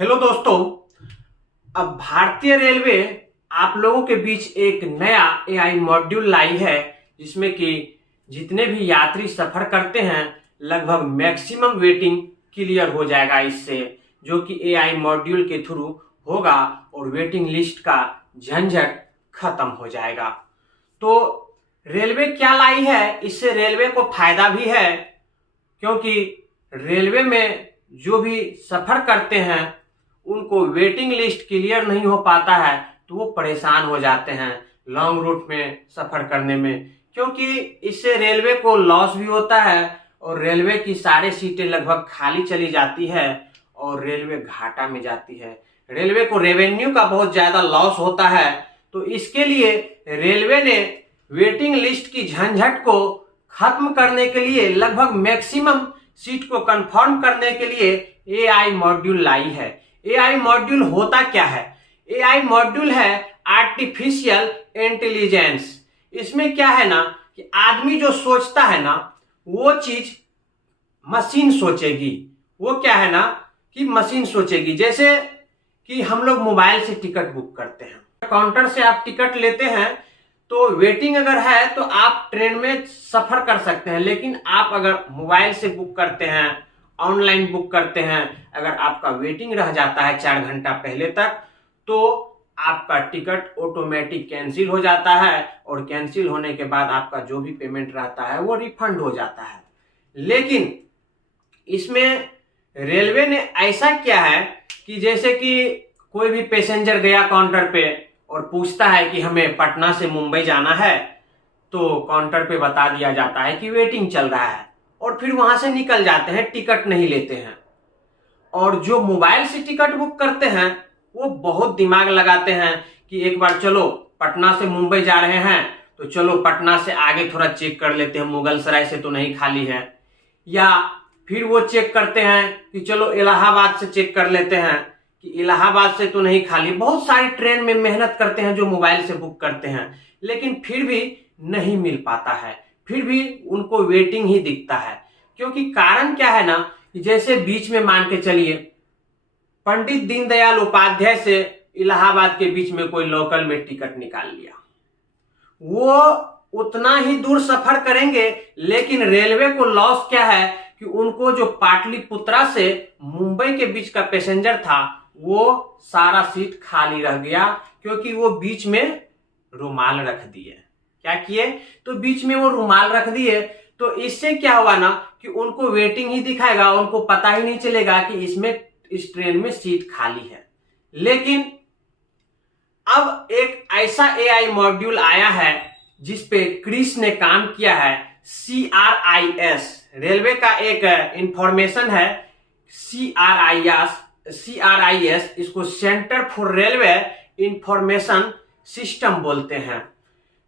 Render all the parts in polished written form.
Hello दोस्तों, अब भारतीय रेलवे आप लोगों के बीच एक नया एआई मॉड्यूल लाई है जिसमें कि जितने भी यात्री सफर करते हैं लगभग मैक्सिमम वेटिंग क्लियर हो जाएगा इससे, जो कि एआई मॉड्यूल के थ्रू होगा और वेटिंग लिस्ट का झंझट खत्म हो जाएगा। तो रेलवे क्या लाई है, इससे रेलवे को फायदा भी है क्योंकि रेलवे में जो भी सफर करते हैं उनको वेटिंग लिस्ट क्लियर नहीं हो पाता है तो वो परेशान हो जाते हैं लॉन्ग रूट में सफर करने में, क्योंकि इससे रेलवे को लॉस भी होता है और रेलवे की सारी सीटें लगभग खाली चली जाती है और रेलवे घाटा में जाती है। रेलवे को रेवेन्यू का बहुत ज्यादा लॉस होता है। तो इसके लिए रेलवे ने वेटिंग लिस्ट की झंझट को खत्म करने के लिए, लगभग मैक्सिमम सीट को कंफर्म करने के लिए एआई मॉड्यूल लाई है। एआई मॉड्यूल होता क्या है? एआई मॉड्यूल है आर्टिफिशियल इंटेलिजेंस। इसमें क्या है ना कि आदमी जो सोचता है ना वो चीज मशीन सोचेगी। वो क्या है ना कि मशीन सोचेगी। जैसे कि हम लोग मोबाइल से टिकट बुक करते हैं, काउंटर से आप टिकट लेते हैं तो वेटिंग अगर है तो आप ट्रेन में सफर कर सकते हैं, लेकिन आप अगर मोबाइल से बुक करते हैं, ऑनलाइन बुक करते हैं, अगर आपका वेटिंग रह जाता है 4 घंटा पहले तक तो आपका टिकट ऑटोमेटिक कैंसिल हो जाता है और कैंसिल होने के बाद आपका जो भी पेमेंट रहता है वो रिफंड हो जाता है। लेकिन इसमें रेलवे ने ऐसा किया है कि जैसे कि कोई भी पैसेंजर गया काउंटर पे और पूछता है कि हमें पटना से मुंबई जाना है, तो काउंटर पे बता दिया जाता है कि वेटिंग चल रहा है और फिर वहां से निकल जाते हैं, टिकट नहीं लेते हैं। और जो मोबाइल से टिकट बुक करते हैं वो बहुत दिमाग लगाते हैं कि एक बार चलो पटना से मुंबई जा रहे हैं तो चलो पटना से आगे थोड़ा चेक कर लेते हैं, मुगलसराय से तो नहीं खाली है, या फिर वो चेक करते हैं कि चलो इलाहाबाद से चेक कर लेते हैं कि इलाहाबाद से तो नहीं खाली। बहुत सारी ट्रेन में मेहनत करते हैं जो मोबाइल से बुक करते हैं, लेकिन फिर भी नहीं मिल पाता है, फिर भी उनको वेटिंग ही दिखता है। क्योंकि कारण क्या है ना कि जैसे बीच में मान के चलिए पंडित दीनदयाल उपाध्याय से इलाहाबाद के बीच में कोई लोकल में टिकट निकाल लिया, वो उतना ही दूर सफर करेंगे, लेकिन रेलवे को लॉस क्या है कि उनको जो पाटलिपुत्रा से मुंबई के बीच का पैसेंजर था वो सारा सीट खाली रह गया, क्योंकि वो बीच में रुमाल रख दिए। क्या किए? तो बीच में वो रुमाल रख दिए। तो इससे क्या हुआ ना कि उनको वेटिंग ही दिखाएगा, उनको पता ही नहीं चलेगा कि इस ट्रेन में सीट खाली है। लेकिन अब एक ऐसा एआई मॉड्यूल आया है जिस पे क्रिस ने काम किया है, CRIS, रेलवे का एक इंफॉर्मेशन है। CRIS, इसको centre for railway information system बोलते हैं,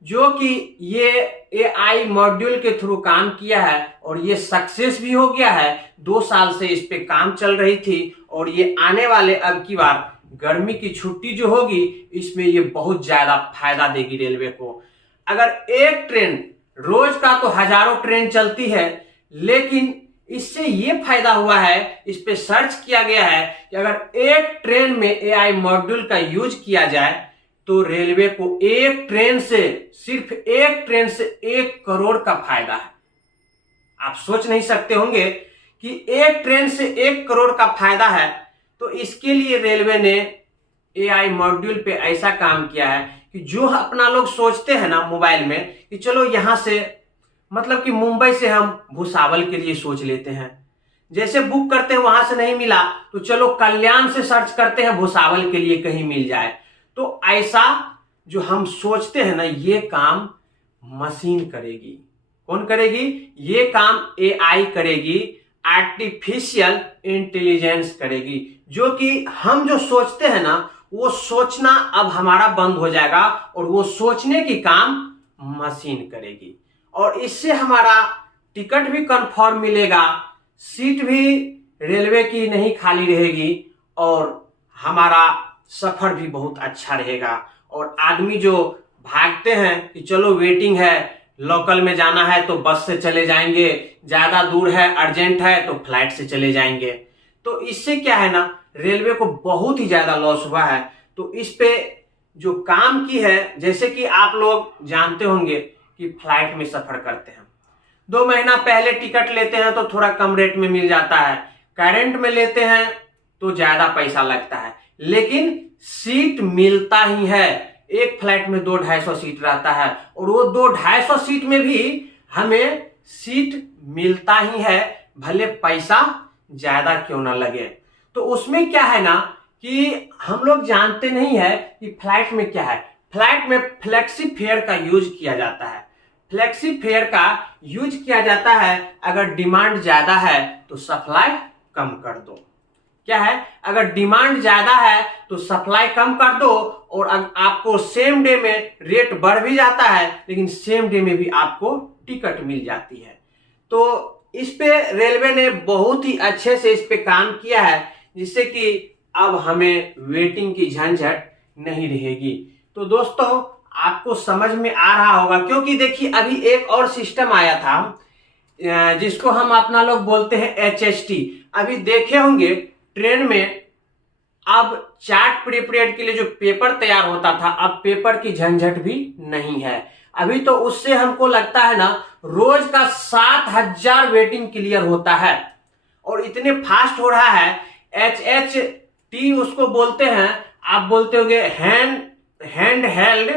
जो कि ये एआई मॉड्यूल के थ्रू काम किया है और ये सक्सेस भी हो गया है। 2 साल से इस पे काम चल रही थी और ये आने वाले अब की बार गर्मी की छुट्टी जो होगी इसमें ये बहुत ज्यादा फायदा देगी रेलवे को। अगर एक ट्रेन, रोज का तो हजारों ट्रेन चलती है, लेकिन इससे ये फायदा हुआ है, इस पे सर्च किया गया है कि अगर एक ट्रेन में एआई मॉड्यूल का यूज किया जाए तो रेलवे को एक ट्रेन से, सिर्फ एक ट्रेन से 1 करोड़ का फायदा है। आप सोच नहीं सकते होंगे कि एक ट्रेन से 1 करोड़ का फायदा है। तो इसके लिए रेलवे ने एआई मॉड्यूल पे ऐसा काम किया है कि जो अपना लोग सोचते हैं ना मोबाइल में कि चलो यहां से, मतलब कि मुंबई से हम भुसावल के लिए सोच लेते हैं, जैसे बुक करते हैं वहां से नहीं मिला तो चलो कल्याण से सर्च करते हैं भुसावल के लिए कहीं मिल जाए। तो ऐसा जो हम सोचते हैं ना ये काम मशीन करेगी। कौन करेगी? ये काम एआई करेगी, आर्टिफिशियल इंटेलिजेंस करेगी। जो कि हम जो सोचते हैं ना वो सोचना अब हमारा बंद हो जाएगा और वो सोचने की काम मशीन करेगी। और इससे हमारा टिकट भी कंफर्म मिलेगा, सीट भी रेलवे की नहीं खाली रहेगी और हमारा सफर भी बहुत अच्छा रहेगा। और आदमी जो भागते हैं कि चलो वेटिंग है, लोकल में जाना है तो बस से चले जाएंगे, ज्यादा दूर है, अर्जेंट है तो फ्लाइट से चले जाएंगे, तो इससे क्या है ना रेलवे को बहुत ही ज्यादा लॉस हुआ है। तो इस पे जो काम की है, जैसे कि आप लोग जानते होंगे कि फ्लाइट में सफर करते हैं, 2 महीना पहले टिकट लेते हैं तो थोड़ा कम रेट में मिल जाता है, करंट में लेते हैं तो ज्यादा पैसा लगता है, लेकिन सीट मिलता ही है। एक फ्लाइट में 200-250 सीट रहता है और वो 200-250 सीट में भी हमें सीट मिलता ही है, भले पैसा ज्यादा क्यों ना लगे। तो उसमें क्या है ना कि हम लोग जानते नहीं है कि फ्लाइट में क्या है। फ्लाइट में फ्लेक्सी फेयर का यूज किया जाता है। फ्लेक्सी फेयर का यूज किया जाता है, अगर डिमांड ज्यादा है तो सप्लाई कम कर दो। क्या है, अगर डिमांड ज्यादा है तो सप्लाई कम कर दो और आपको सेम डे में रेट बढ़ भी जाता है, लेकिन सेम डे में भी आपको टिकट मिल जाती है। तो इस पे रेलवे ने बहुत ही अच्छे से इस पे काम किया है, जिससे कि अब हमें वेटिंग की झंझट नहीं रहेगी। तो दोस्तों आपको समझ में आ रहा होगा, क्योंकि देखिए अभी एक और सिस्टम आया था जिसको हम अपना लोग बोलते हैं HST। अभी देखे होंगे ट्रेन में अब चार्ट प्रिपरेट के लिए जो पेपर तैयार होता था, अब पेपर की झंझट भी नहीं है। अभी तो उससे हमको लगता है ना रोज का 7000 वेटिंग क्लियर होता है और इतने फास्ट हो रहा है। HHT उसको बोलते हैं, आप बोलते होंगे हैंड हेल्ड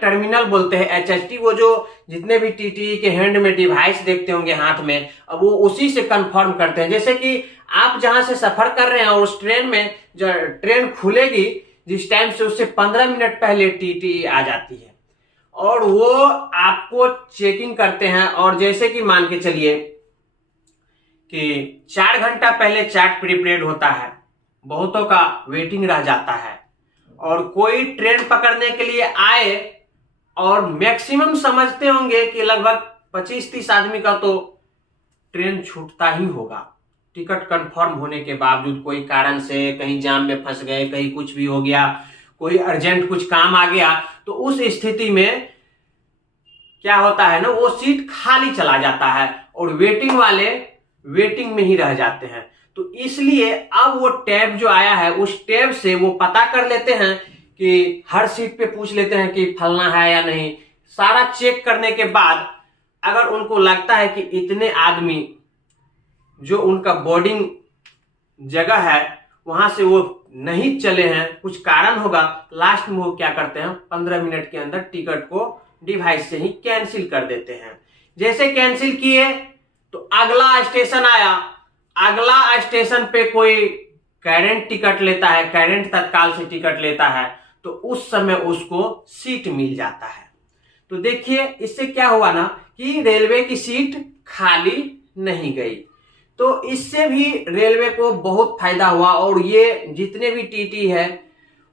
टर्मिनल बोलते हैं HHT। वो जो जितने भी TTE के हैंड में डिवाइस देखते होंगे हाथ में, अब वो उसी से कंफर्म करते हैं। जैसे कि आप जहां से सफर कर रहे हैं और उस ट्रेन में जो ट्रेन खुलेगी जिस टाइम से, उससे 15 मिनट पहले TTE आ जाती है और वो आपको चेकिंग करते हैं। और जैसे कि मान के चलिए कि 4 घंटा पहले चार्ट प्रिपेयर्ड होता है, बहुतों का वेटिंग रह जाता है और कोई ट्रेन पकड़ने के लिए आए और मैक्सिमम समझते होंगे कि लगभग 25-30 आदमी का तो ट्रेन छूटता ही होगा। टिकट कंफर्म होने के बावजूद कोई कारण से कहीं जाम में फंस गए, कहीं कुछ भी हो गया, कोई अर्जेंट कुछ काम आ गया, तो उस स्थिति में क्या होता है ना, वो सीट खाली चला जाता है और वेटिंग वाले वेटिंग में ही रह जाते हैं। तो इसलिए अब वो टैब जो आया है, उस टैब से वो पता कर लेते हैं कि हर सीट पे पूछ लेते हैं कि फलना है या नहीं। सारा चेक करने के बाद अगर उनको लगता है कि इतने आदमी जो उनका बोर्डिंग जगह है वहां से वो नहीं चले हैं, कुछ कारण होगा, लास्ट में वो क्या करते हैं 15 मिनट के अंदर टिकट को डिवाइस से ही कैंसिल कर देते हैं। जैसे कैंसिल किए तो अगला स्टेशन आया, अगला स्टेशन पे कोई करंट टिकट लेता है, करंट तत्काल से टिकट लेता है, तो उस समय उसको सीट मिल जाता है। तो देखिए इससे क्या हुआ ना कि रेलवे की सीट खाली नहीं गई। तो इससे भी रेलवे को बहुत फायदा हुआ और ये जितने भी टीटी है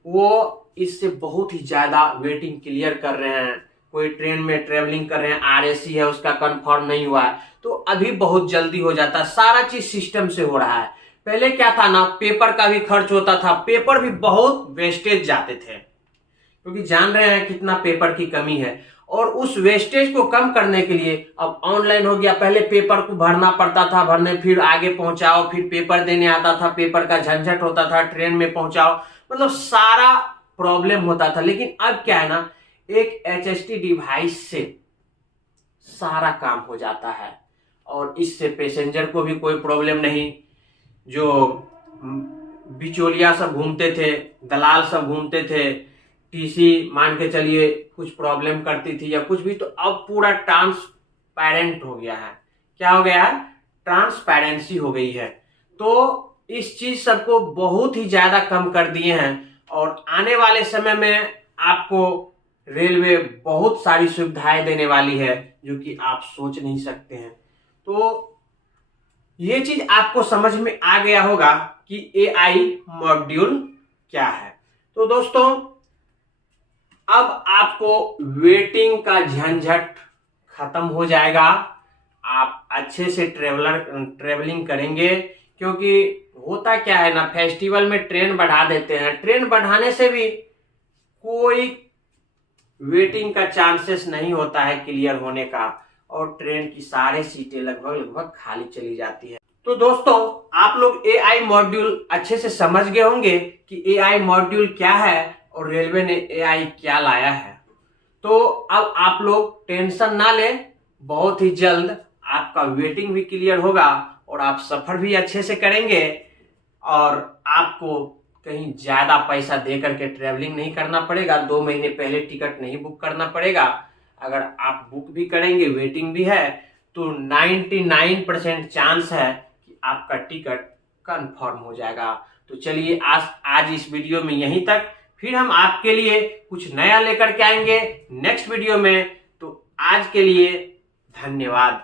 वो इससे बहुत ही ज्यादा वेटिंग क्लियर कर रहे हैं। कोई ट्रेन में ट्रेवलिंग कर रहे हैं, RAC है उसका कंफर्म नहीं हुआ है, तो अभी बहुत जल्दी हो जाता है। सारा चीज सिस्टम से हो रहा है। पहले क्या था ना, पेपर का भी खर्च होता था, पेपर भी बहुत वेस्टेज जाते थे, क्योंकि जान रहे हैं कितना पेपर की कमी है। और उस वेस्टेज को कम करने के लिए अब ऑनलाइन हो गया। पहले पेपर को भरना पड़ता था, भरने फिर आगे पहुंचाओ, फिर पेपर देने आता था, पेपर का झंझट होता था, ट्रेन में पहुंचाओ, मतलब सारा प्रॉब्लम होता था। लेकिन अब क्या है ना, एक HST डिवाइस से सारा काम हो जाता है और इससे पैसेंजर को भी कोई प्रॉब्लम नहीं। जो बिचौलिया सब घूमते थे, दलाल सब घूमते थे, TC मान के चलिए कुछ प्रॉब्लम करती थी या कुछ भी, तो अब पूरा ट्रांसपेरेंट हो गया है। क्या हो गया है, ट्रांसपेरेंसी हो गई है। तो इस चीज सबको बहुत ही ज्यादा कम कर दिए हैं और आने वाले समय में आपको रेलवे बहुत सारी सुविधाएं देने वाली है जो कि आप सोच नहीं सकते हैं। तो ये चीज आपको समझ में आ गया होगा कि AI मॉड्यूल क्या है। तो दोस्तों अब आपको वेटिंग का झंझट खत्म हो जाएगा, आप अच्छे से ट्रेवलिंग करेंगे। क्योंकि होता क्या है ना, फेस्टिवल में ट्रेन बढ़ा देते हैं, ट्रेन बढ़ाने से भी कोई वेटिंग का चांसेस नहीं होता है क्लियर होने का और ट्रेन की सारी सीटें लगभग खाली चली जाती है। तो दोस्तों, आप लोग एआई मॉड्यूल अच्छे से समझ गए होंगे कि एआई मॉड्यूल क्या है और रेलवे ने एआई क्या लाया है। तो अब आप लोग टेंशन ना लें, बहुत ही जल्द आपका वेटिंग भी क्लियर होगा और आप सफर भी अच्छे से करेंगे और आपको कहीं ज्यादा पैसा दे करके ट्रेवलिंग नहीं करना पड़ेगा। 2 महीने पहले टिकट नहीं बुक करना पड़ेगा। अगर आप बुक भी करेंगे, वेटिंग भी है, तो 99% चांस है कि आपका टिकट कंफर्म हो जाएगा। तो चलिए आज इस वीडियो में यहीं तक, फिर हम आपके लिए कुछ नया लेकर के आएंगे नेक्स्ट वीडियो में। तो आज के लिए धन्यवाद।